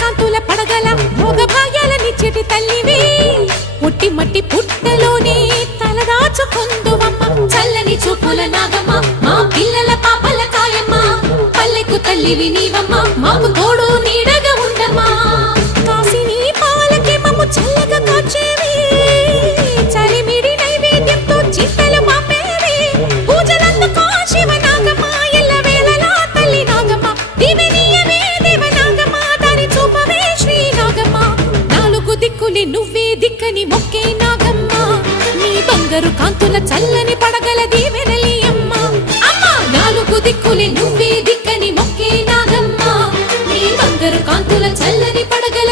కాంతుల పడగల భోగ భాగ్యాలనిచ్చేటి తల్లివి పుట్టి మట్టి పుట్టలోనే తలదాచుకుందువమ్మ చల్లని చూపుల నాగమ్మ మా పిల్లల పాపల కాయమ్మ పల్లెకు తల్లివి నీవమ్మ మాకు తోడు నీడగా ఉండమ్మా కాసిని పాలకి మమ్ము చల్లగా కాచేవి చలిమిడి నైవేద్యంతో చింతలు మాపేవి పూజలందుకో శివ నాగమ్మ ఎల్ల వేళలా తల్లి నాగమ్మ దివినీయవే దేవ నాగమ్మ దారి చూపవే శ్రీ నాగమ్మ నాలుగు దిక్కులే నువ్వే దిక్కని మొక్కే నాగమ్మ నీ బంగారు కాంతుల చల్లని పడగల దీవెనలి అమ్మ అమ్మ నాలుగు దిక్కులే నువ్వే దిక్కని మొక్కే నాగమ్మ నీ బంగారు కాంతుల చల్లని పడగల